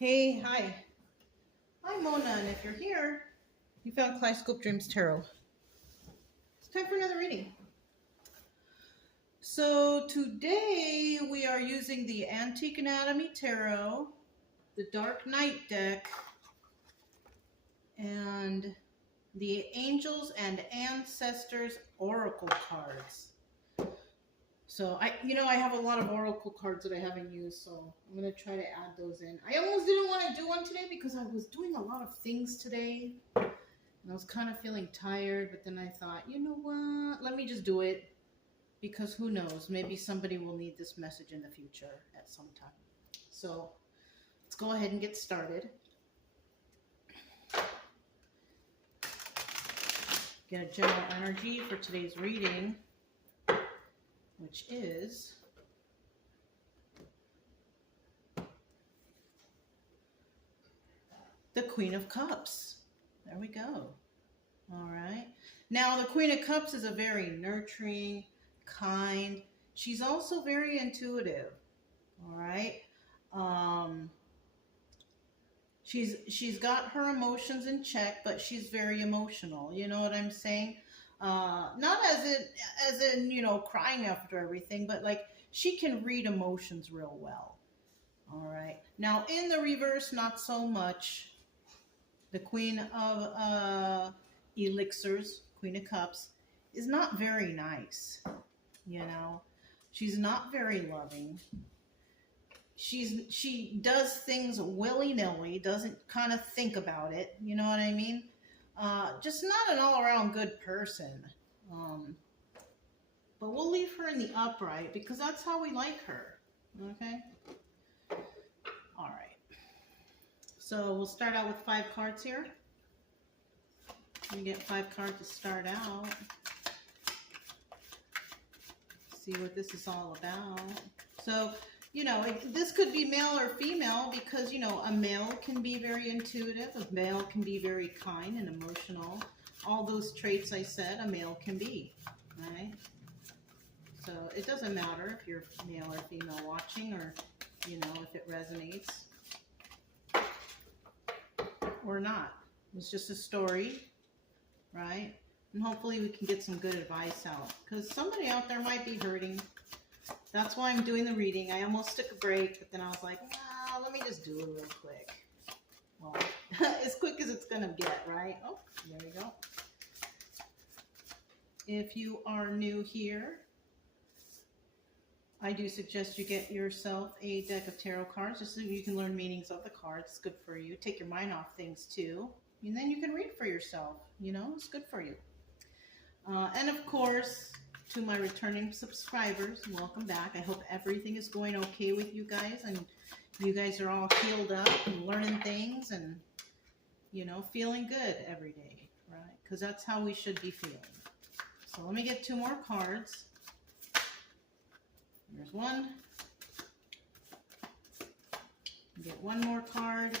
Hey, hi. I'm Mona, and if you're here, you found Kaleidoscope Dreams Tarot. It's time for another reading. So today we are using the Antique Anatomy Tarot, the Dark Knight deck, and the Angels and Ancestors Oracle cards. So I have a lot of Oracle cards that I haven't used, so I'm going to try to add those in. I almost didn't want to do one today because I was doing a lot of things today. And I was kind of feeling tired, but then I thought, you know what? Let me just do it because who knows? Maybe somebody will need this message in the future at some time. So let's go ahead and get started. Get a general energy for today's reading, which is the Queen of Cups. There we go. All right. Now, the Queen of Cups is a very nurturing, kind. She's also very intuitive. All right. She's got her emotions in check, but she's very emotional. You know what I'm saying? Not as in crying after everything, but like she can read emotions real well. All right. Now, in the reverse, not so much. The Queen of Elixirs, Queen of Cups, is not very nice. She's not very loving. She does things willy-nilly, doesn't kind of think about it. You know what I mean? Just not an all-around good person. But we'll leave her in the upright because that's how we like her. Okay? All right. So we'll start out with 5 cards here. We get 5 cards to start out. See what this is all about. So, this could be male or female because, a male can be very intuitive. A male can be very kind and emotional. All those traits I said, a male can be, right? So it doesn't matter if you're male or female watching or, if it resonates or not. It's just a story, right? And hopefully we can get some good advice out because somebody out there might be hurting. That's why I'm doing the reading. I almost took a break, but then I was like, nah, let me just do it real quick. Well, as quick as it's going to get, right? Oh, there we go. If you are new here, I do suggest you get yourself a deck of tarot cards just so you can learn meanings of the cards. It's good for you. Take your mind off things too. And then you can read for yourself. It's good for you. And of course, to my returning subscribers, welcome back. I hope everything is going okay with you guys and you guys are all healed up and learning things and, feeling good every day, right? Because that's how we should be feeling. So let me get 2 more cards. There's one. Get 1 more card.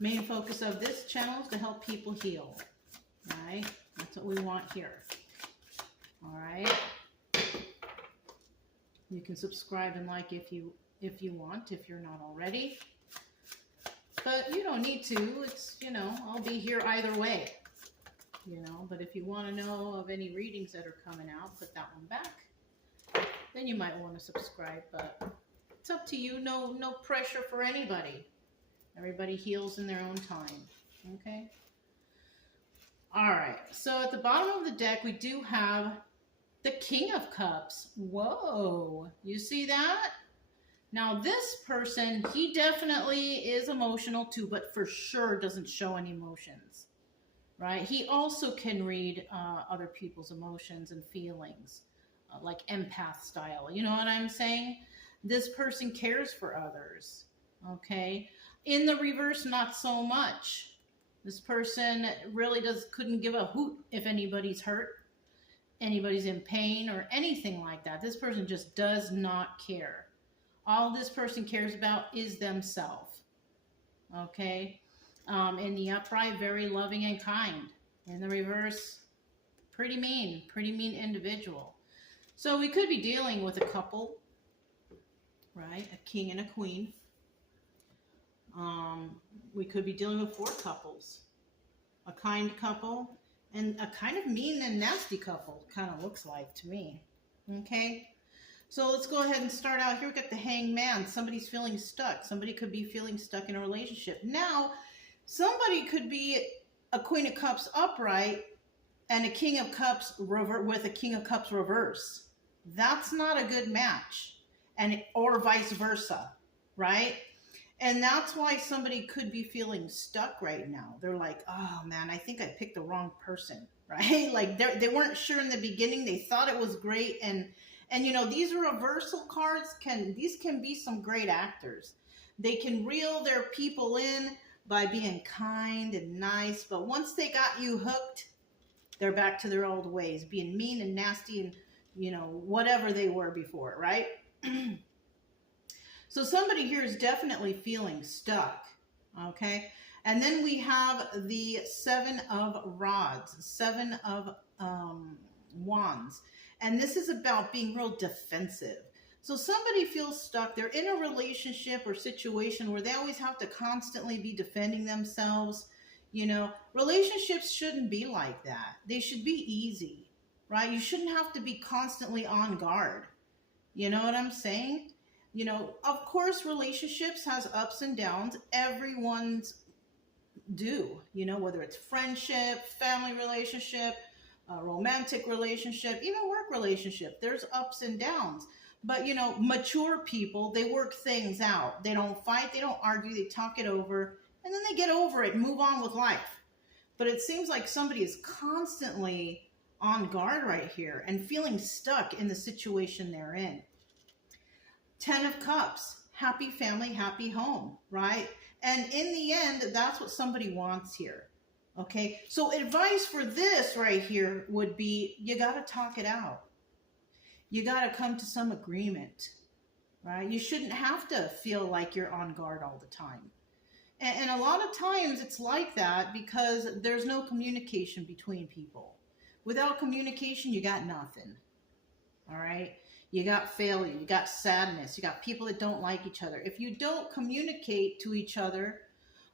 Main focus of this channel is to help people heal, right? That's what we want here. All right. You can subscribe and like if you want, if you're not already. But you don't need to. It's, I'll be here either way. But if you want to know of any readings that are coming out, put that one back. Then you might want to subscribe, but it's up to you. No pressure for anybody. Everybody heals in their own time, okay? All right, so at the bottom of the deck, we do have the King of Cups. Whoa, you see that? Now, this person, he definitely is emotional too, but for sure doesn't show any emotions, right? He also can read other people's emotions and feelings, like empath style. You know what I'm saying? This person cares for others, okay? In the reverse, not so much. This person really couldn't give a hoot if anybody's hurt, anybody's in pain, or anything like that. This person just does not care. All this person cares about is themselves. Okay? In the upright, very loving and kind. In the reverse, pretty mean individual. So we could be dealing with a couple, right? A king and a queen. We could be dealing with 4 couples. A kind couple and a kind of mean and nasty couple, kind of looks like to me. Okay? So let's go ahead and start out here. We got the Hanged Man. Somebody's feeling stuck. Somebody could be feeling stuck in a relationship. Now, somebody could be a Queen of Cups upright and a King of Cups with a King of Cups reverse. That's not a good match, or vice versa, right? And that's why somebody could be feeling stuck right now. They're like, oh man, I think I picked the wrong person, right? Like they weren't sure in the beginning. They thought it was great. And these reversal cards can be some great actors. They can reel their people in by being kind and nice. But once they got you hooked, they're back to their old ways, being mean and nasty and, whatever they were before, right? So somebody here is definitely feeling stuck, okay? And then we have the 7 of Rods, 7 of Wands. And this is about being real defensive. So somebody feels stuck. They're in a relationship or situation where they always have to constantly be defending themselves. Relationships shouldn't be like that. They should be easy, right? You shouldn't have to be constantly on guard. You know what I'm saying? Of course, relationships has ups and downs. Everyone's do, whether it's friendship, family relationship, romantic relationship, even work relationship. There's ups and downs. But, mature people, they work things out. They don't fight. They don't argue. They talk it over. And then they get over it and move on with life. But it seems like somebody is constantly on guard right here and feeling stuck in the situation they're in. 10 of Cups, happy family, happy home, right? And in the end, that's what somebody wants here, okay? So advice for this right here would be, you got to talk it out. You got to come to some agreement, right? You shouldn't have to feel like you're on guard all the time. And a lot of times it's like that because there's no communication between people. Without communication, you got nothing, all right? You got failure, you got sadness, you got people that don't like each other. If you don't communicate to each other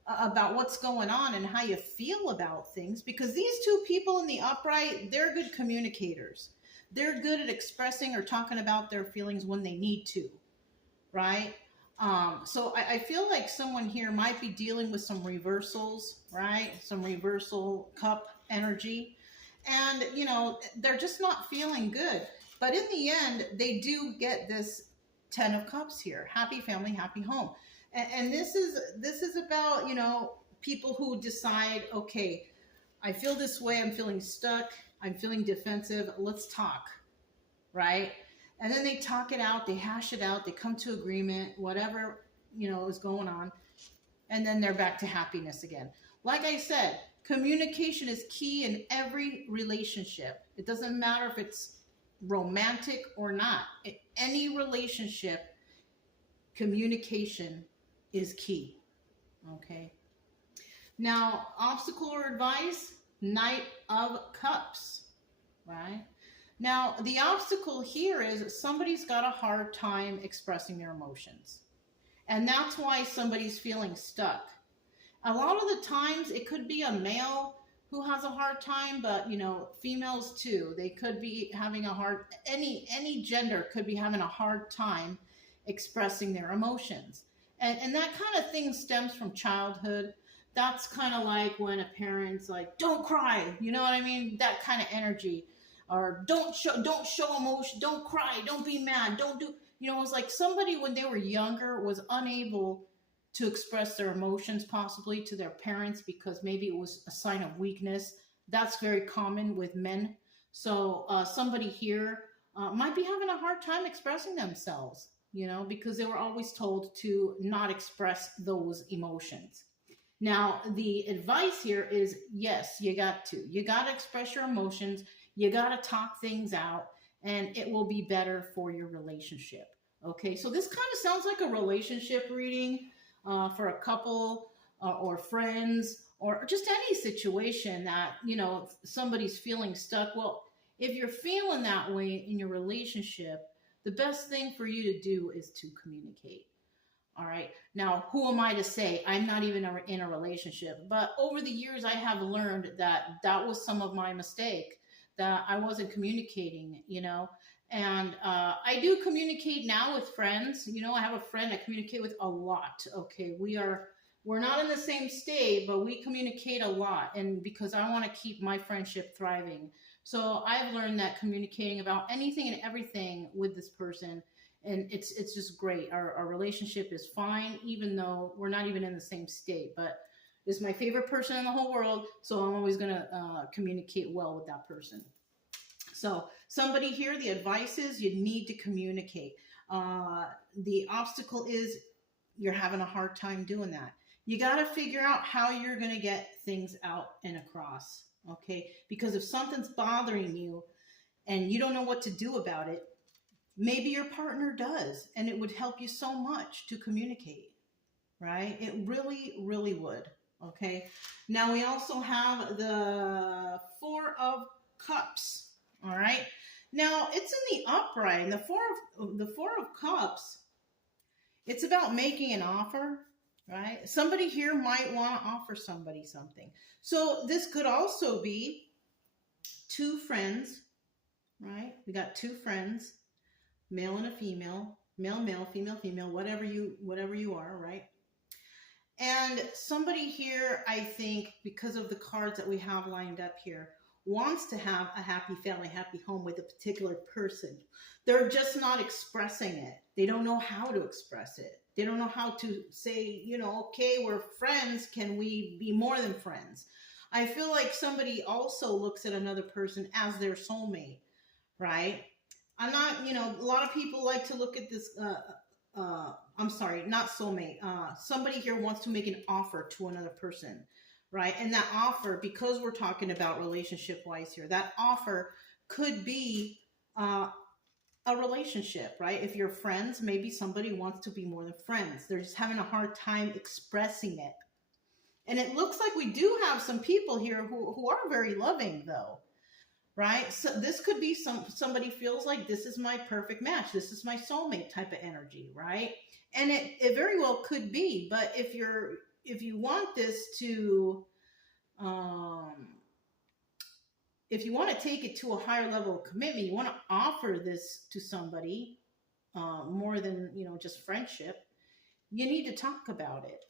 about what's going on and how you feel about things, because these 2 people in the upright, they're good communicators. They're good at expressing or talking about their feelings when they need to, right? So I feel like someone here might be dealing with some reversals, right? Some reversal cup energy. And, they're just not feeling good. But in the end, they do get this 10 of Cups here. Happy family, happy home. And this is about, people who decide, okay, I feel this way. I'm feeling stuck. I'm feeling defensive. Let's talk, right? And then they talk it out. They hash it out. They come to agreement, whatever, is going on. And then they're back to happiness again. Like I said, communication is key in every relationship. It doesn't matter if it's romantic or not. In any relationship, communication is key. Okay. Now, obstacle or advice, Knight of Cups, right? Now, the obstacle here is somebody's got a hard time expressing their emotions. And that's why somebody's feeling stuck. A lot of the times it could be a male who has a hard time, but females too. They could be having any gender could be having a hard time expressing their emotions. And that kind of thing stems from childhood. That's kind of like when a parent's like, don't cry, you know what I mean? That kind of energy. Or don't show emotion, don't cry, don't be mad, don't do, it's like somebody when they were younger was unable to express their emotions possibly to their parents because maybe it was a sign of weakness. That's very common with men. So somebody here might be having a hard time expressing themselves, because they were always told to not express those emotions. Now, the advice here is, yes, you got to express your emotions. You got to talk things out and it will be better for your relationship. Okay, so this kind of sounds like a relationship reading for a couple or friends or just any situation that, somebody's feeling stuck. Well, if you're feeling that way in your relationship, the best thing for you to do is to communicate. All right. Now, who am I to say? I'm not even in a relationship. But over the years, I have learned that that was some of my mistake, that I wasn't communicating, you know. And I do communicate now with friends. You know, I have a friend I communicate with a lot. Okay. We're not in the same state, but we communicate a lot. And because I want to keep my friendship thriving. So I've learned that communicating about anything and everything with this person, and it's just great. Our relationship is fine, even though we're not even in the same state. But it's my favorite person in the whole world, so I'm always going to communicate well with that person. So somebody here, the advice is you need to communicate. The obstacle is you're having a hard time doing that. You got to figure out how you're going to get things out and across, okay? Because if something's bothering you and you don't know what to do about it, maybe your partner does, and it would help you so much to communicate, right? It really, really would, okay? Now we also have the Four of Cups, all right? Now it's in the upright, and the Four of Cups, it's about making an offer, right? Somebody here might want to offer somebody something. So this could also be two friends, right? We got two friends, male and a female, male, female, whatever you are, right? And somebody here, I think, because of the cards that we have lined up here, wants to have a happy family, happy home with a particular person. They're just not expressing it. They don't know how to express it. They don't know how to say, you know, okay, we're friends. Can we be more than friends? I feel like somebody also looks at another person as their soulmate, right? I'm not, you know, a lot of people like to look at this, I'm sorry, not soulmate. Somebody here wants to make an offer to another person, right? And that offer, because we're talking about relationship-wise here, that offer could be a relationship, right? If you're friends, maybe somebody wants to be more than friends. They're just having a hard time expressing it. And it looks like we do have some people here who are very loving, though, right? So this could be somebody feels like this is my perfect match. This is my soulmate type of energy, right? And it very well could be. But if you want this to, if you want to take it to a higher level of commitment, you want to offer this to somebody more than, you know, just friendship, you need to talk about it,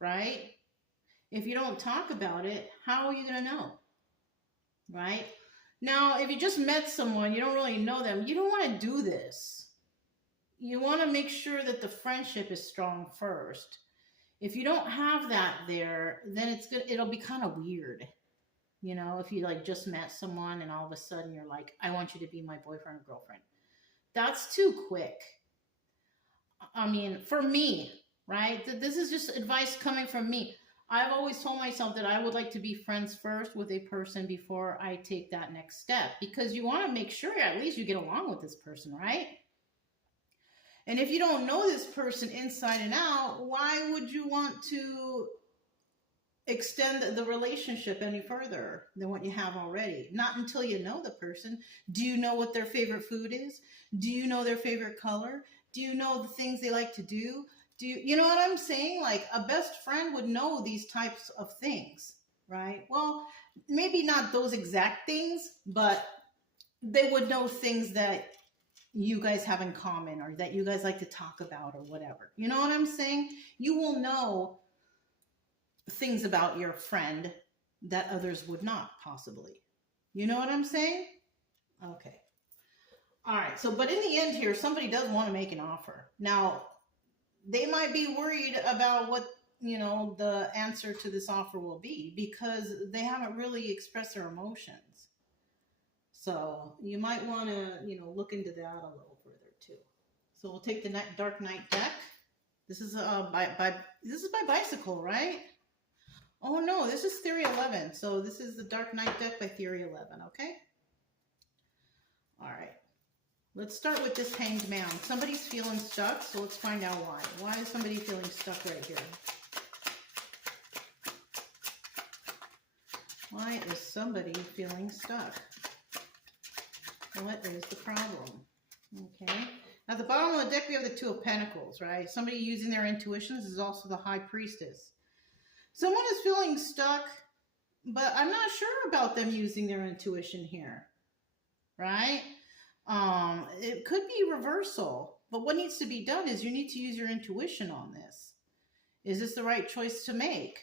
right? If you don't talk about it, how are you going to know, right? Now, if you just met someone, you don't really know them, you don't want to do this. You want to make sure that the friendship is strong first. If you don't have that there, then it'll be kind of weird. You know, if you like just met someone and all of a sudden you're like, I want you to be my boyfriend or girlfriend. That's too quick. I mean, for me, right? This is just advice coming from me. I've always told myself that I would like to be friends first with a person before I take that next step, because you want to make sure at least you get along with this person, right? And if you don't know this person inside and out, why would you want to extend the relationship any further than what you have already? Not until you know the person. Do you know what their favorite food is? Do you know their favorite color? Do you know the things they like to do? You know what I'm saying? Like, a best friend would know these types of things, right? Well, maybe not those exact things, but they would know things that you guys have in common, or that you guys like to talk about, or whatever. You know what I'm saying? You will know things about your friend that others would not possibly. You know what I'm saying? Okay. All right. So, but in the end here, somebody does want to make an offer. Now, they might be worried about what, you know, the answer to this offer will be, because they haven't really expressed their emotions. So you might want to, you know, look into that a little further too. So we'll take the Dark Knight deck. This is this is by Bicycle, right? Oh no, this is Theory 11. So this is the Dark Knight deck by Theory 11, okay? All right. Let's start with this Hanged Man. Somebody's feeling stuck, so let's find out why. Why is somebody feeling stuck right here? Why is somebody feeling stuck? What is the problem? Okay. At the bottom of the deck, we have the Two of Pentacles, right? Somebody using their intuitions is also the High Priestess. Someone is feeling stuck, but I'm not sure about them using their intuition here, right? It could be reversal, but what needs to be done is you need to use your intuition on this. Is this the right choice to make,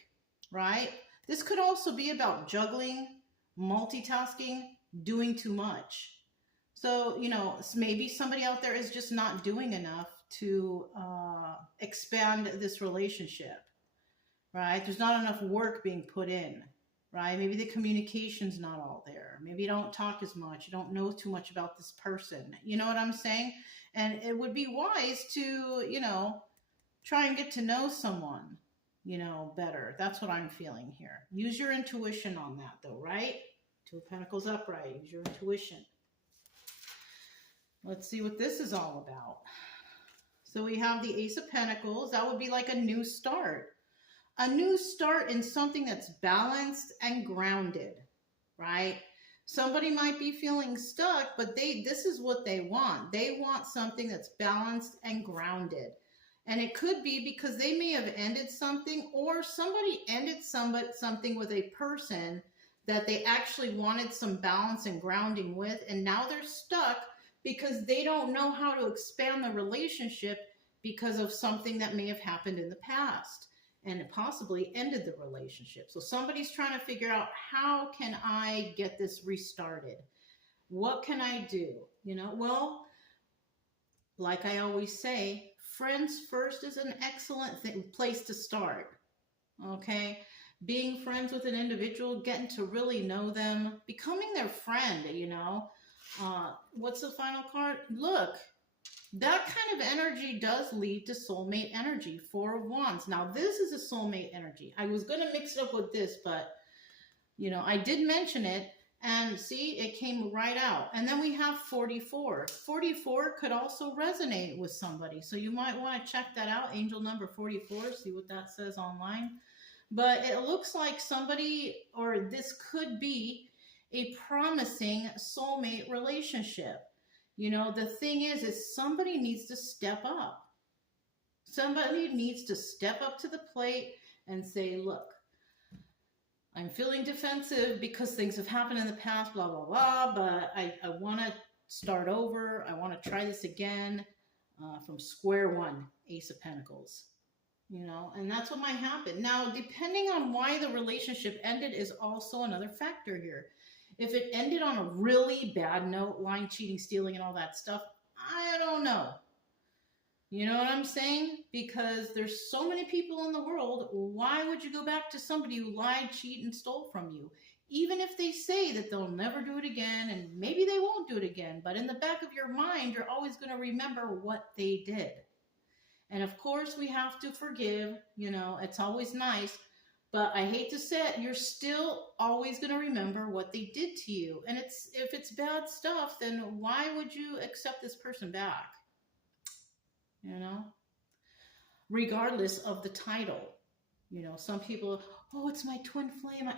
right? This could also be about juggling, multitasking, doing too much. So, you know, maybe somebody out there is just not doing enough to expand this relationship, right? There's not enough work being put in, right? Maybe the communication's not all there. Maybe you don't talk as much. You don't know too much about this person. You know what I'm saying? And it would be wise to, you know, try and get to know someone, you know, better. That's what I'm feeling here. Use your intuition on that though, right? Two of Pentacles upright. Use your intuition. Let's see what this is all about. So we have the Ace of Pentacles. That would be like a new start. A new start in something that's balanced and grounded, right? Somebody might be feeling stuck, but this is what they want. They want something that's balanced and grounded. And it could be because they may have ended something, or somebody ended something with a person that they actually wanted some balance and grounding with, and now they're stuck because they don't know how to expand the relationship because of something that may have happened in the past and it possibly ended the relationship. So somebody's trying to figure out, how can I get this restarted? What can I do? You know, well, like I always say, friends first is an excellent place to start. Okay? Being friends with an individual, getting to really know them, becoming their friend, you know. What's the final card? Look, that kind of energy does lead to soulmate energy. Four of Wands. Now, this is a soulmate energy. I was going to mix it up with this, but, you know, I did mention it. And see, it came right out. And then we have 44. 44 could also resonate with somebody. So you might want to check that out. Angel number 44. See what that says online. But it looks like somebody, or this could be a promising soulmate relationship. You know, the thing is somebody needs to step up. Somebody needs to step up to the plate and say, look, I'm feeling defensive because things have happened in the past, blah, blah, blah, but I want to start over. I want to try this again from square one, Ace of Pentacles. You know, and that's what might happen. Now, depending on why the relationship ended is also another factor here. If it ended on a really bad note, lying, cheating, stealing, and all that stuff, I don't know. You know what I'm saying? Because there's so many people in the world. Why would you go back to somebody who lied, cheated, and stole from you? Even if they say that they'll never do it again, and maybe they won't do it again, but in the back of your mind, you're always going to remember what they did. And of course, we have to forgive. You know, it's always nice. But I hate to say it, you're still always going to remember what they did to you. And if it's bad stuff, then why would you accept this person back? You know? Regardless of the title. You know, some people, oh, it's my twin flame.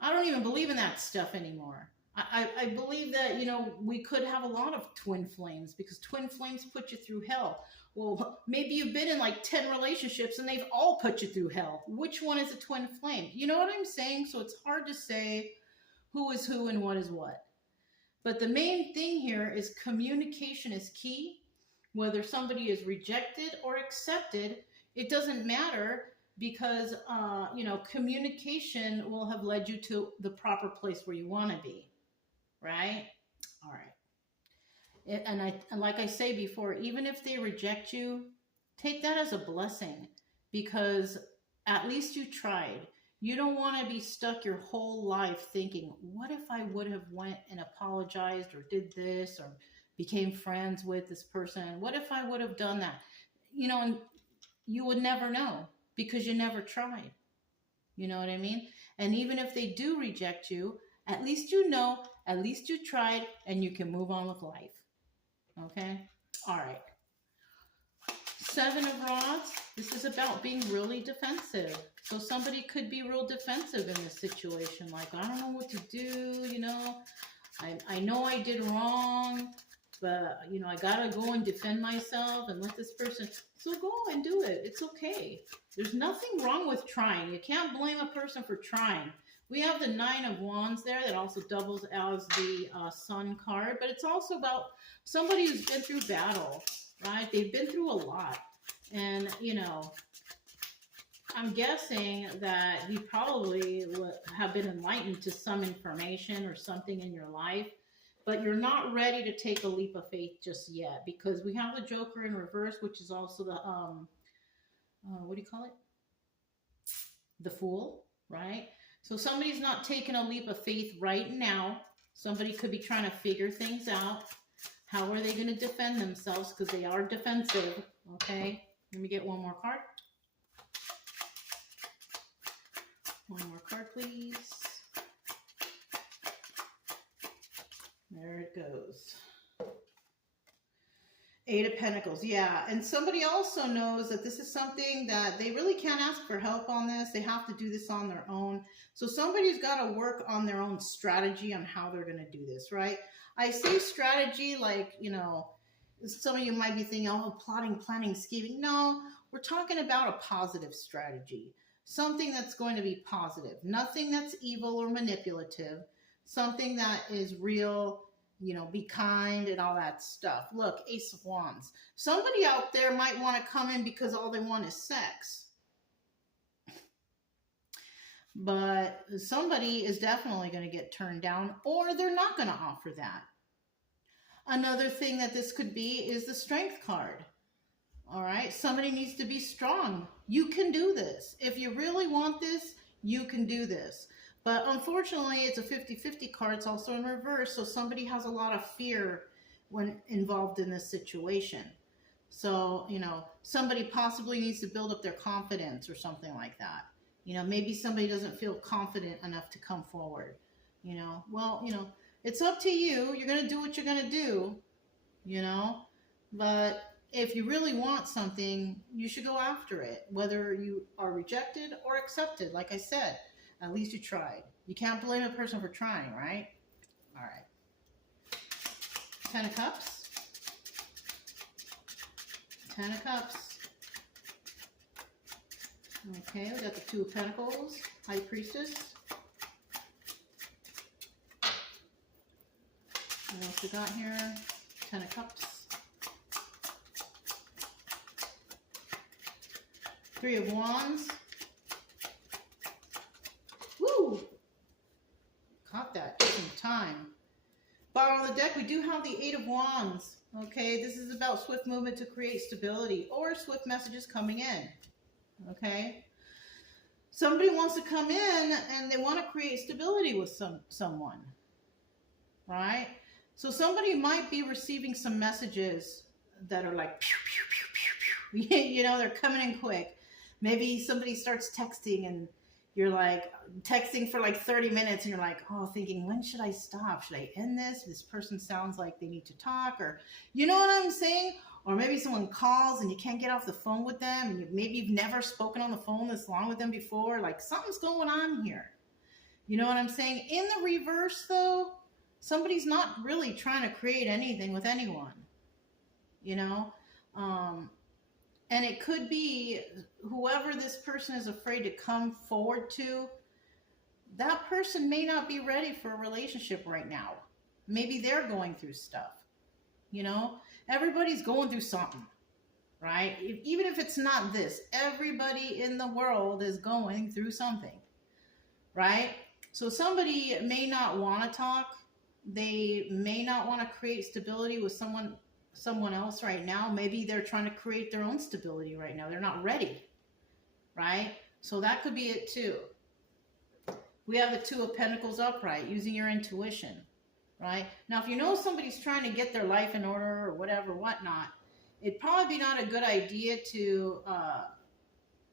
I don't even believe in that stuff anymore. I believe that, you know, we could have a lot of twin flames because twin flames put you through hell. Well, maybe you've been in like 10 relationships and they've all put you through hell. Which one is a twin flame? You know what I'm saying? So it's hard to say who is who and what is what. But the main thing here is communication is key. Whether somebody is rejected or accepted, it doesn't matter because, you know, communication will have led you to the proper place where you want to be. Right? All right. And like I say before, even if they reject you, take that as a blessing because at least you tried. You don't want to be stuck your whole life thinking, what if I would have went and apologized or did this or became friends with this person? What if I would have done that? You know, and you would never know because you never tried. You know what I mean? And even if they do reject you, at least you know, at least you tried, and you can move on with life. Okay? All right. 7 of Rods. This is about being really defensive. So somebody could be real defensive in this situation. Like, I don't know what to do, you know. I know I did wrong, but, you know, I gotta go and defend myself and let this person, so go and do it. It's okay. There's nothing wrong with trying. You can't blame a person for trying. We have the Nine of Wands there that also doubles as the Sun card, but it's also about somebody who's been through battle, right? They've been through a lot. And, you know, I'm guessing that you probably have been enlightened to some information or something in your life, but you're not ready to take a leap of faith just yet, because we have the Joker in reverse, which is also the, what do you call it? The Fool, right? So somebody's not taking a leap of faith right now. Somebody could be trying to figure things out. How are they going to defend themselves? Because they are defensive, okay? Let me get one more card. One more card, please. There it goes. Eight of Pentacles, yeah. And somebody also knows that this is something that they really can't ask for help on this. They have to do this on their own. So somebody's got to work on their own strategy on how they're going to do this, right? I say strategy like, you know, some of you might be thinking, oh, plotting, planning, scheming. No, we're talking about a positive strategy. Something that's going to be positive. Nothing that's evil or manipulative. Something that is real, you know, be kind and all that stuff. Look, Ace of Wands. Somebody out there might want to come in because all they want is sex. But somebody is definitely going to get turned down, or they're not going to offer that. Another thing that this could be is the Strength card. All right, somebody needs to be strong. You can do this. If you really want this, you can do this. But unfortunately, it's a 50-50 card. It's also in reverse, so somebody has a lot of fear when involved in this situation. So, you know, somebody possibly needs to build up their confidence or something like that. You know, maybe somebody doesn't feel confident enough to come forward. You know, well, you know, it's up to you. You're going to do what you're going to do, you know. But if you really want something, you should go after it, whether you are rejected or accepted. Like I said, at least you tried. You can't blame a person for trying, right? All right. 10 of Cups. 10 of Cups. Okay, we got the Two of Pentacles. High Priestess. What else we got here? 10 of Cups. 3 of Wands. Woo! Caught that just in time. Bottom of the deck, we do have the 8 of Wands. Okay, this is about swift movement to create stability or swift messages coming in. Okay? Somebody wants to come in and they want to create stability with someone. Right? So somebody might be receiving some messages that are like, pew, pew, pew, pew, pew. You know, they're coming in quick. Maybe somebody starts texting and you're like texting for like 30 minutes and you're like, oh, thinking, when should I stop? Should I end this? This person sounds like they need to talk, or you know what I'm saying? Or maybe someone calls and you can't get off the phone with them, and maybe you've never spoken on the phone this long with them before. Like something's going on here. You know what I'm saying? In the reverse though, somebody's not really trying to create anything with anyone, you know? And it could be whoever this person is afraid to come forward to, that person may not be ready for a relationship right now. Maybe they're going through stuff, you know? Everybody's going through something, right? Even if it's not this, everybody in the world is going through something, right? So somebody may not want to talk. They may not want to create stability with someone else right now. Maybe they're trying to create their own stability right now. They're not ready, right? So that could be it too. We have the Two of Pentacles upright, using your intuition, right? Now, if you know somebody's trying to get their life in order or whatever, whatnot, it'd probably be not a good idea to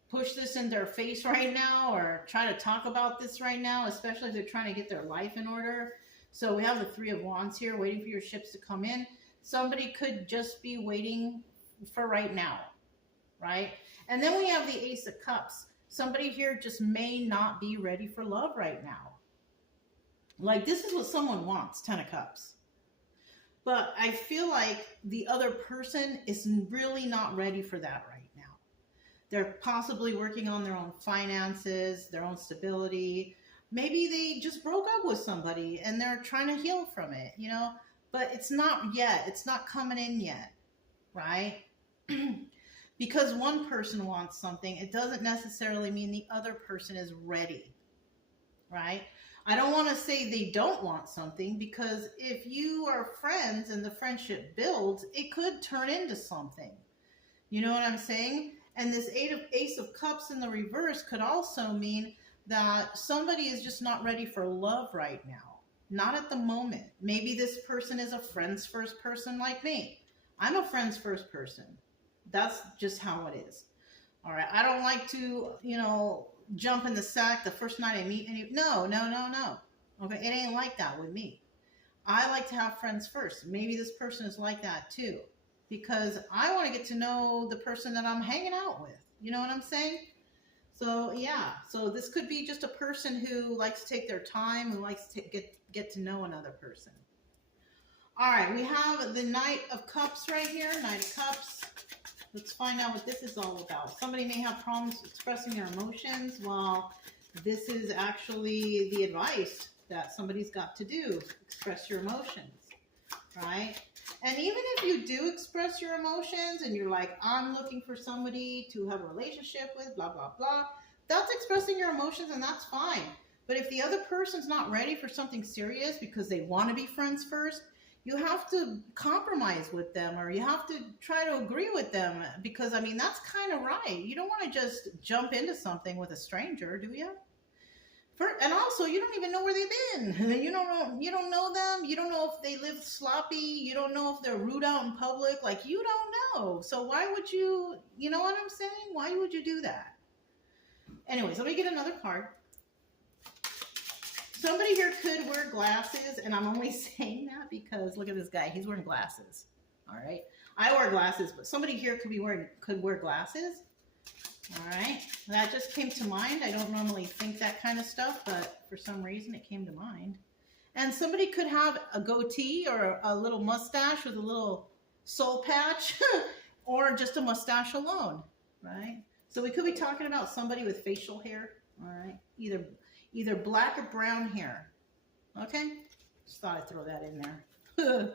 push this in their face right now or try to talk about this right now, especially if they're trying to get their life in order. So we have the Three of Wands here, waiting for your ships to come in. Somebody could just be waiting for right now, right? And then we have the Ace of Cups. Somebody here just may not be ready for love right now. Like, this is what someone wants, 10 of Cups. But I feel like the other person is really not ready for that right now. They're possibly working on their own finances, their own stability. Maybe they just broke up with somebody and they're trying to heal from it, you know? But it's not yet. It's not coming in yet, right? Because one person wants something, it doesn't necessarily mean the other person is ready, right? I don't want to say they don't want something, because if you are friends and the friendship builds, it could turn into something. You know what I'm saying? And this Ace of Cups in the reverse could also mean that somebody is just not ready for love right now. Not at the moment. Maybe this person is a friends first person like me. I'm a friends first person. That's just how it is. All right. I don't like to, you know, jump in the sack the first night I meet any. No. Okay. It ain't like that with me. I like to have friends first. Maybe this person is like that too, because I want to get to know the person that I'm hanging out with. You know what I'm saying? So yeah. So this could be just a person who likes to take their time, who likes to get to know another person. All right. We have the Knight of Cups right here. Knight of Cups. Let's find out what this is all about. Somebody may have problems expressing their emotions. Well, this is actually the advice that somebody's got to do. Express your emotions, right? And even if you do express your emotions and you're like, I'm looking for somebody to have a relationship with, blah, blah, blah, that's expressing your emotions, and that's fine. But if the other person's not ready for something serious because they want to be friends first, you have to compromise with them, or you have to try to agree with them, because, I mean, that's kind of right. You don't want to just jump into something with a stranger, do you? And also, you don't even know where they've been. You don't know them. You don't know if they live sloppy. You don't know if they're rude out in public. Like, you don't know. So why would you, you know what I'm saying? Why would you do that? Anyways, let me get another card. Somebody here could wear glasses, and I'm only saying that because look at this guy. He's wearing glasses. All right. I wear glasses, but somebody here could wear glasses. All right. That just came to mind. I don't normally think that kind of stuff, but for some reason it came to mind. And somebody could have a goatee or a little mustache with a little soul patch or just a mustache alone, right? So we could be talking about somebody with facial hair, all right? Either black or brown hair, okay? Just thought I'd throw that in there.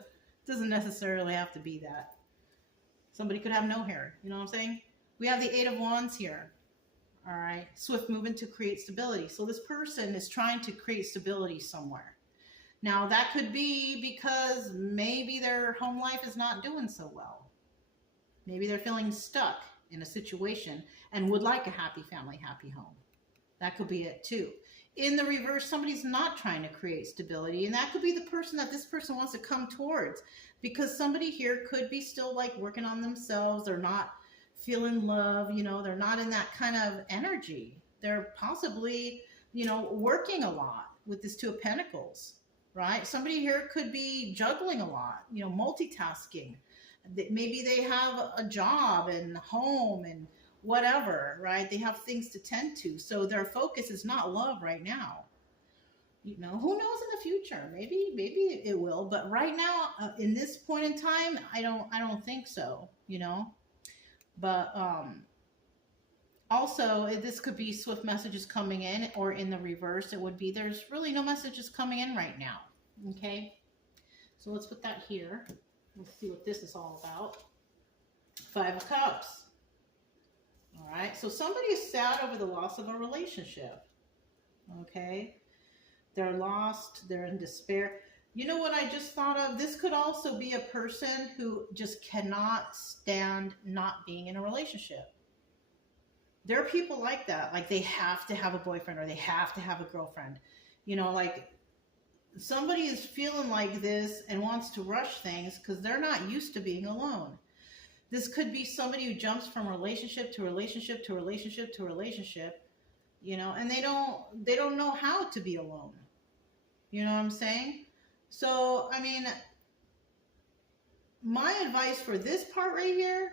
Doesn't necessarily have to be that. Somebody could have no hair, you know what I'm saying? We have the Eight of Wands here, all right? Swift movement to create stability. So this person is trying to create stability somewhere. Now, that could be because maybe their home life is not doing so well. Maybe they're feeling stuck in a situation and would like a happy family, happy home. That could be it too. In the reverse, somebody's not trying to create stability, and that could be the person that this person wants to come towards, because somebody here could be still like working on themselves. They're not feeling love, you know, they're not in that kind of energy. They're possibly, you know, working a lot with this Two of Pentacles, right? Somebody here could be juggling a lot, you know, multitasking. Maybe they have a job and home and whatever, right? They have things to tend to. So their focus is not love right now. You know, who knows in the future? Maybe it will, but right now, in this point in time, I don't think so, you know. But also, this could be swift messages coming in, or in the reverse, it would be there's really no messages coming in right now. Okay, so let's put that here. Let's see what this is all about. Five of Cups. All right, so somebody is sad over the loss of a relationship. Okay, they're lost, they're in despair. You know what I just thought of? This could also be a person who just cannot stand not being in a relationship. There are people like that. Like, they have to have a boyfriend or they have to have a girlfriend. You know, like, somebody is feeling like this and wants to rush things because they're not used to being alone. This could be somebody who jumps from relationship to relationship to relationship to relationship, you know, and they don't know how to be alone. You know what I'm saying? So, I mean, my advice for this part right here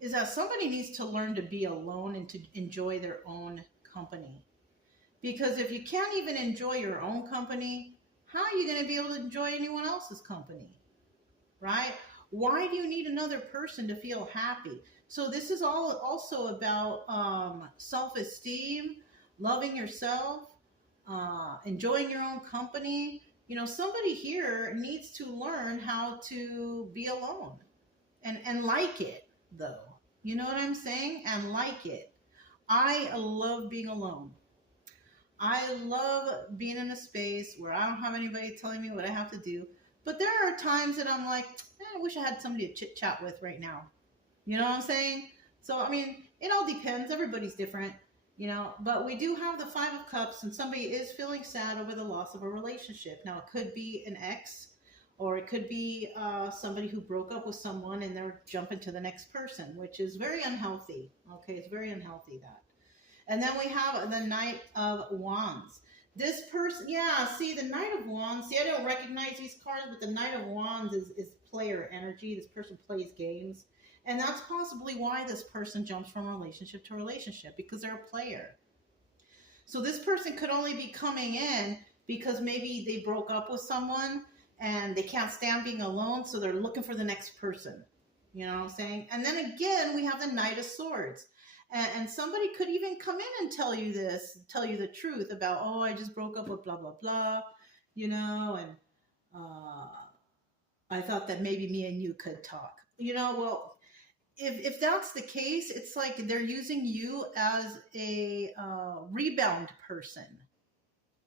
is that somebody needs to learn to be alone and to enjoy their own company. Because if you can't even enjoy your own company, how are you going to be able to enjoy anyone else's company? Right? Why do you need another person to feel happy? So this is all also about self-esteem, loving yourself, enjoying your own company. You know, somebody here needs to learn how to be alone and like it, though. You know what I'm saying? And like it. I love being alone. I love being in a space where I don't have anybody telling me what I have to do. But there are times that I'm like, I wish I had somebody to chit chat with right now. You know what I'm saying? So, I mean, it all depends. Everybody's different, you know. But we do have the Five of Cups, and somebody is feeling sad over the loss of a relationship. Now, it could be an ex, or it could be somebody who broke up with someone and they're jumping to the next person, which is very unhealthy. Okay, it's very unhealthy, that. And then we have the Knight of Wands. This person, yeah, see, the Knight of Wands, see, I don't recognize these cards, but the Knight of Wands is player energy. This person plays games. And that's possibly why this person jumps from relationship to relationship, because they're a player. So this person could only be coming in because maybe they broke up with someone and they can't stand being alone, so they're looking for the next person. You know what I'm saying? And then again, we have the Knight of Swords. And somebody could even come in and tell you the truth about, oh, I just broke up with blah, blah, blah, you know, and I thought that maybe me and you could talk. You know, well, if that's the case, it's like they're using you as a rebound person,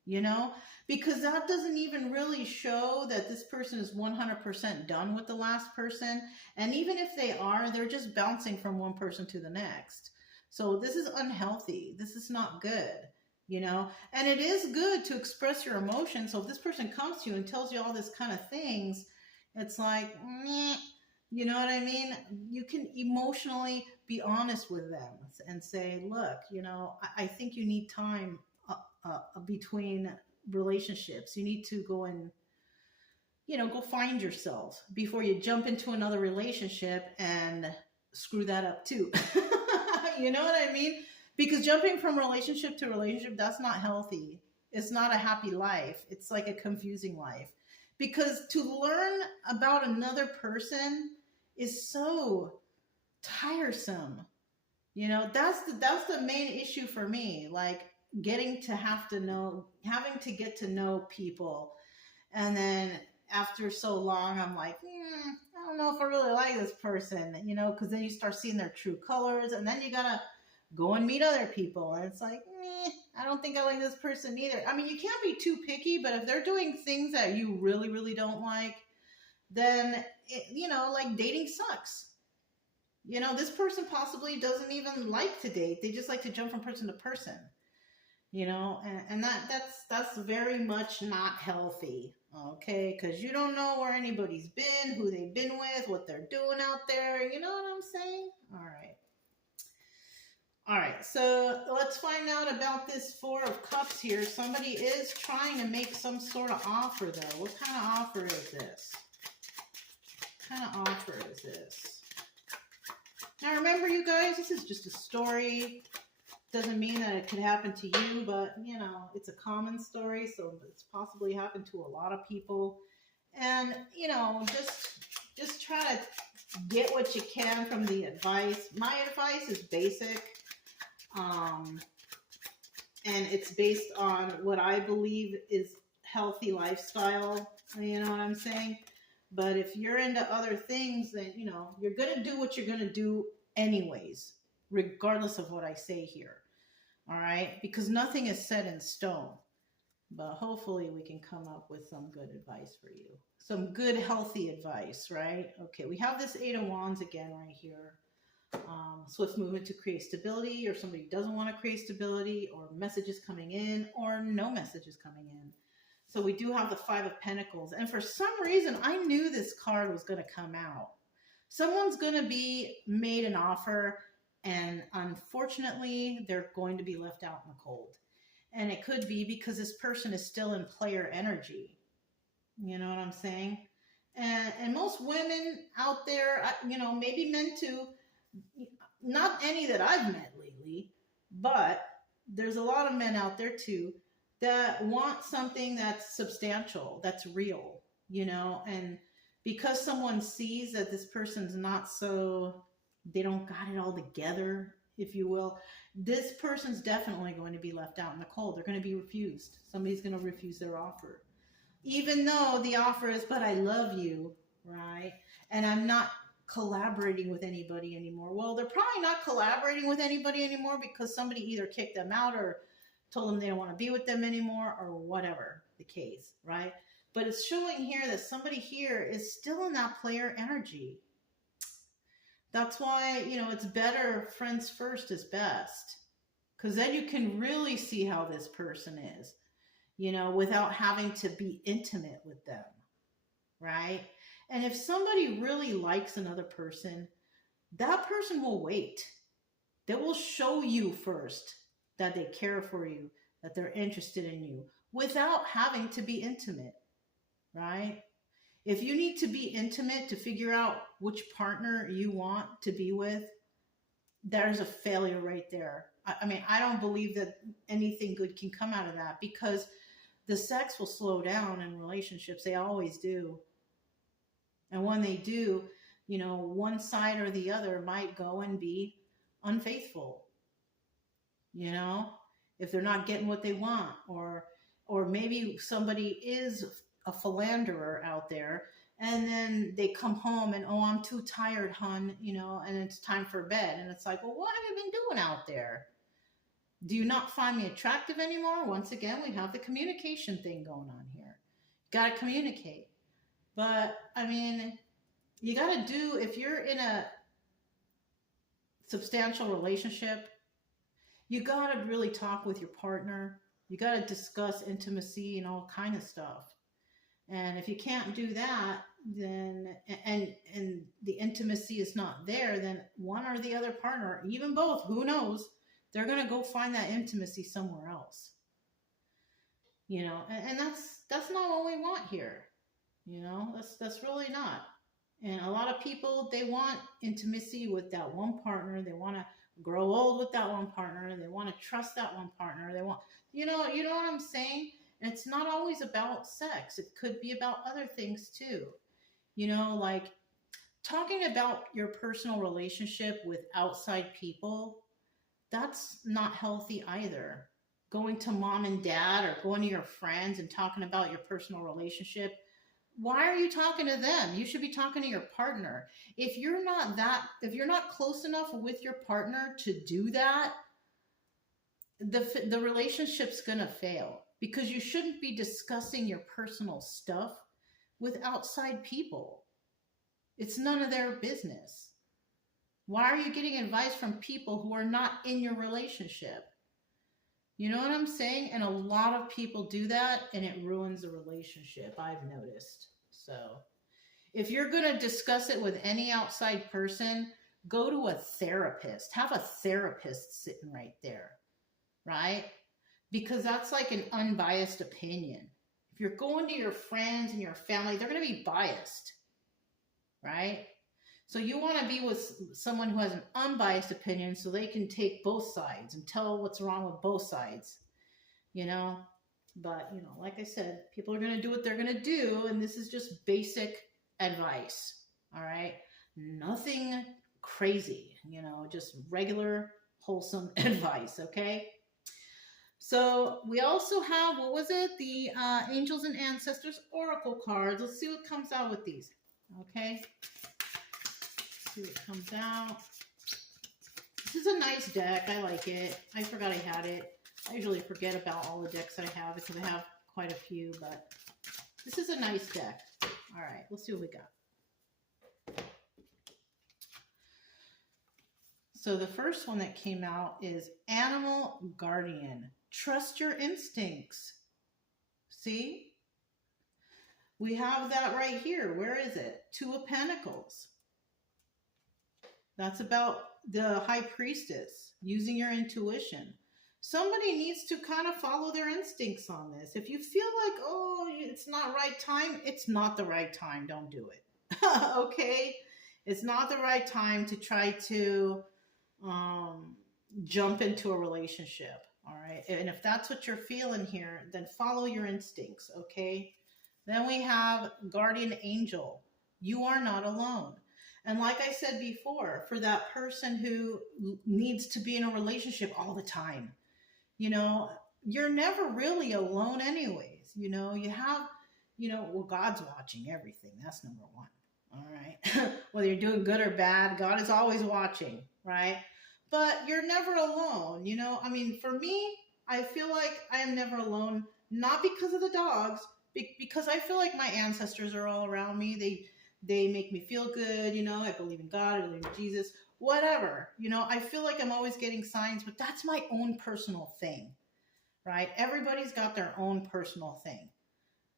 you know, because that doesn't even really show that this person is 100% done with the last person. And even if they are, they're just bouncing from one person to the next. So this is unhealthy. This is not good, you know, and it is good to express your emotions. So if this person comes to you and tells you all this kind of things, it's like, meh, you know what I mean? You can emotionally be honest with them and say, look, you know, I think you need time between relationships. You need to go and, you know, go find yourself before you jump into another relationship and screw that up too. You know what I mean? Because jumping from relationship to relationship, that's not healthy. It's not a happy life. It's like a confusing life. Because to learn about another person is so tiresome. You know, that's the main issue for me. Like having to get to know people. And then after so long, I'm like, I don't know if I really like this person, you know, because then you start seeing their true colors, and then you gotta go and meet other people, and it's like, I don't think I like this person either. I mean, you can't be too picky, but if they're doing things that you really, really don't like, then, you know, like dating sucks. You know, this person possibly doesn't even like to date. They just like to jump from person to person, you know, and that's very much not healthy. Okay, because you don't know where anybody's been, who they've been with, what they're doing out there. You know what I'm saying? All right, so let's find out about this Four of Cups here. Somebody is trying to make some sort of offer, though. What kind of offer is this? What kind of offer is this? Now, remember, you guys, this is just a story. Doesn't mean that it could happen to you, but, you know, it's a common story, so it's possibly happened to a lot of people. And, you know, just try to get what you can from the advice. My advice is basic, and it's based on what I believe is healthy lifestyle, you know what I'm saying? But if you're into other things, then, you know, you're going to do what you're going to do anyways, regardless of what I say here. All right, because nothing is set in stone, but hopefully we can come up with some good advice for you. Some good, healthy advice, right? Okay, we have this Eight of Wands again right here. Swift movement to create stability, or somebody doesn't want to create stability, or messages coming in, or no messages coming in. So we do have the Five of Pentacles. And for some reason, I knew this card was going to come out. Someone's going to be made an offer, and unfortunately, they're going to be left out in the cold. And it could be because this person is still in player energy. You know what I'm saying? And most women out there, you know, maybe men too, not any that I've met lately, but there's a lot of men out there too that want something that's substantial, that's real, and because someone sees that this person's not so, they don't got it all together, if you will, this person's definitely going to be left out in the cold. They're going to be refused. Somebody's going to refuse their offer. Even though the offer is, but I love you, right? And I'm not collaborating with anybody anymore. Well, they're probably not collaborating with anybody anymore because somebody either kicked them out or told them they don't want to be with them anymore or whatever the case, right? But it's showing here that somebody here is still in that player energy. That's why, it's better friends first is best. Because then you can really see how this person is, without having to be intimate with them, right? And if somebody really likes another person, that person will wait. They will show you first that they care for you, that they're interested in you, without having to be intimate, right? If you need to be intimate to figure out which partner you want to be with, there's a failure right there. I mean, I don't believe that anything good can come out of that, because the sex will slow down in relationships. They always do. And when they do, one side or the other might go and be unfaithful, if they're not getting what they want, or maybe somebody is a philanderer out there, and then they come home and, oh, I'm too tired, hun, and it's time for bed. And it's like, well, what have you been doing out there? Do you not find me attractive anymore? Once again, we have the communication thing going on here. Got to communicate. But, I mean, you got to do, if you're in a substantial relationship, you got to really talk with your partner. You got to discuss intimacy and all kind of stuff. And if you can't do that, then, and the intimacy is not there, then one or the other partner, even both, who knows, they're going to go find that intimacy somewhere else. And that's not what we want here. That's really not. And a lot of people, they want intimacy with that one partner. They want to grow old with that one partner. They want to trust that one partner. They want, you know what I'm saying? And it's not always about sex. It could be about other things too. Like talking about your personal relationship with outside people, that's not healthy either. Going to mom and dad or going to your friends and talking about your personal relationship, why are you talking to them? You should be talking to your partner. If you're not close enough with your partner to do that, the relationship's gonna fail, because you shouldn't be discussing your personal stuff with outside people. It's none of their business. Why are you getting advice from people who are not in your relationship? You know what I'm saying? And a lot of people do that, and it ruins the relationship, I've noticed. So if you're going to discuss it with any outside person, go to a therapist. Have a therapist sitting right there, right? Because that's like an unbiased opinion. If you're going to your friends and your family, they're going to be biased, right? So you want to be with someone who has an unbiased opinion so they can take both sides and tell what's wrong with both sides, But, like I said, people are going to do what they're going to do, and this is just basic advice, all right? Nothing crazy, just regular, wholesome advice, okay? So we also have, the Angels and Ancestors Oracle cards. Let's see what comes out with these, okay? See what comes out. This is a nice deck. I like it. I forgot I had it. I usually forget about all the decks I have because I have quite a few, but this is a nice deck. All right, let's see what we got. So the first one that came out is Animal Guardian. Trust your instincts. See? We have that right here. Where is it? Two of Pentacles. That's about the High Priestess, using your intuition. Somebody needs to kind of follow their instincts on this. If you feel like, oh, it's not right time, it's not the right time. Don't do it. Okay? It's not the right time to try to jump into a relationship. All right. And if that's what you're feeling here, then follow your instincts. Okay. Then we have guardian angel. You are not alone. And like I said before, for that person who needs to be in a relationship all the time, you know, you're never really alone anyways. You know, you have, you know, well, God's watching everything. That's number one. All right. Whether you're doing good or bad, God is always watching, right? But you're never alone. You know, I mean, for me, I feel like I am never alone, not because of the dogs, because I feel like my ancestors are all around me. They make me feel good. You know, I believe in God, I believe in Jesus, whatever. You know, I feel like I'm always getting signs, but that's my own personal thing, right? Everybody's got their own personal thing,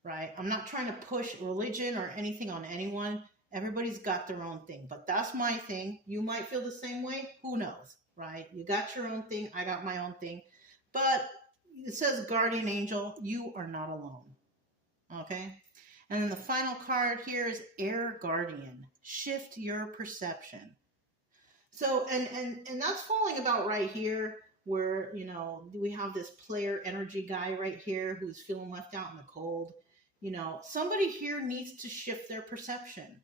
right? I'm not trying to push religion or anything on anyone. Everybody's got their own thing, but that's my thing. You might feel the same way. Who knows, right? You got your own thing. I got my own thing. But it says guardian angel. You are not alone. Okay? And then the final card here is air guardian. Shift your perception. So, and that's falling about right here where, you know, we have this player energy guy right here who's feeling left out in the cold. You know, somebody here needs to shift their perception,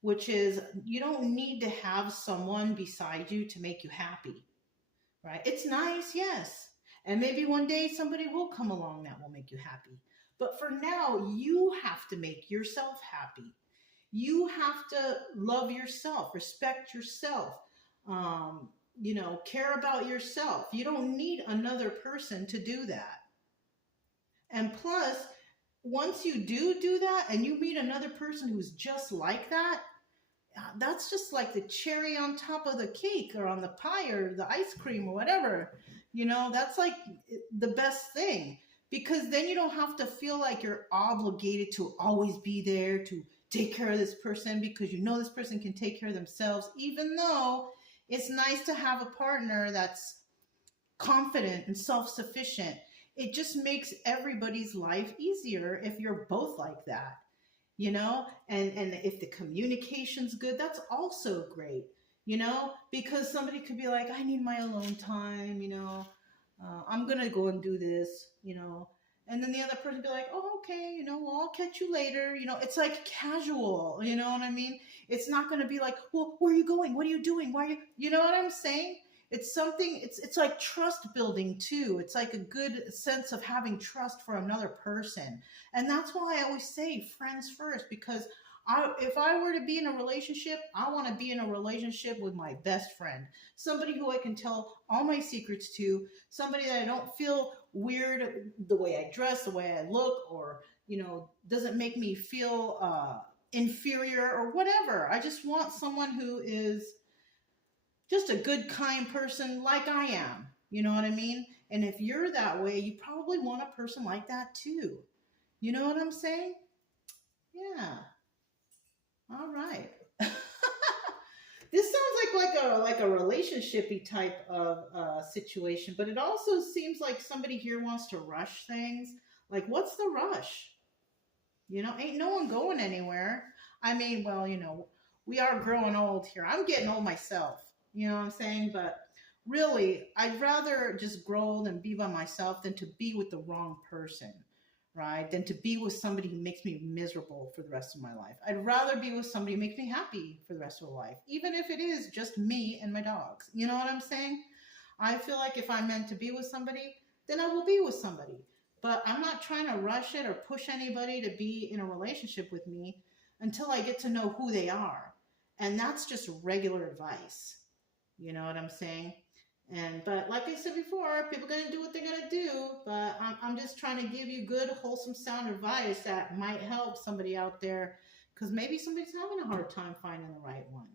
which is you don't need to have someone beside you to make you happy, right? It's nice, yes. And maybe one day somebody will come along that will make you happy. But for now, you have to make yourself happy. You have to love yourself, respect yourself, you know, care about yourself. You don't need another person to do that. And plus, once you do that and you meet another person who's just like that, that's just like the cherry on top of the cake or on the pie or the ice cream or whatever. You know, that's like the best thing, because then you don't have to feel like you're obligated to always be there to take care of this person because you know this person can take care of themselves, even though it's nice to have a partner that's confident and self-sufficient. It just makes everybody's life easier if you're both like that. You know, and if the communication's good, that's also great, you know, because somebody could be like, I need my alone time, you know, I'm going to go and do this, you know, and then the other person be like, oh, okay, you know, well, I'll catch you later. You know, it's like casual, you know what I mean? It's not going to be like, well, where are you going? What are you doing? Why are you know what I'm saying? It's something, it's like trust building too. It's like a good sense of having trust for another person. And that's why I always say friends first, because if I were to be in a relationship, I want to be in a relationship with my best friend. Somebody who I can tell all my secrets to, somebody that I don't feel weird the way I dress, the way I look, or, you know, doesn't make me feel inferior or whatever. I just want someone who is just a good, kind person like I am. You know what I mean? And if you're that way, you probably want a person like that too. You know what I'm saying? Yeah. All right. This sounds like a relationshipy type of situation, but it also seems like somebody here wants to rush things. Like, what's the rush? You know, ain't no one going anywhere. I mean, well, you know, we are growing old here. I'm getting old myself. You know what I'm saying? But really, I'd rather just grow old and be by myself than to be with the wrong person, right? Than to be with somebody who makes me miserable for the rest of my life. I'd rather be with somebody who makes me happy for the rest of my life, even if it is just me and my dogs. You know what I'm saying? I feel like if I'm meant to be with somebody, then I will be with somebody. But I'm not trying to rush it or push anybody to be in a relationship with me until I get to know who they are. And that's just regular advice. You know what I'm saying? But like I said before, people are going to do what they're going to do. But I'm just trying to give you good, wholesome, sound advice that might help somebody out there. Because maybe somebody's having a hard time finding the right one.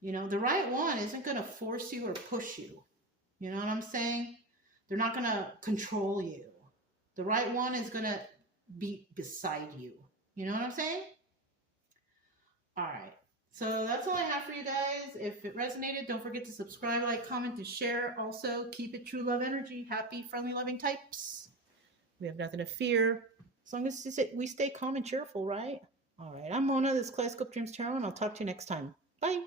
You know, the right one isn't going to force you or push you. You know what I'm saying? They're not going to control you. The right one is going to be beside you. You know what I'm saying? All right. So that's all I have for you guys. If it resonated, don't forget to subscribe, like, comment, and share. Also, keep it true love energy. Happy, friendly, loving types. We have nothing to fear. As long as we stay calm and cheerful, right? All right. I'm Mona. This is Kaleidoscope Dreams Tarot, and I'll talk to you next time. Bye.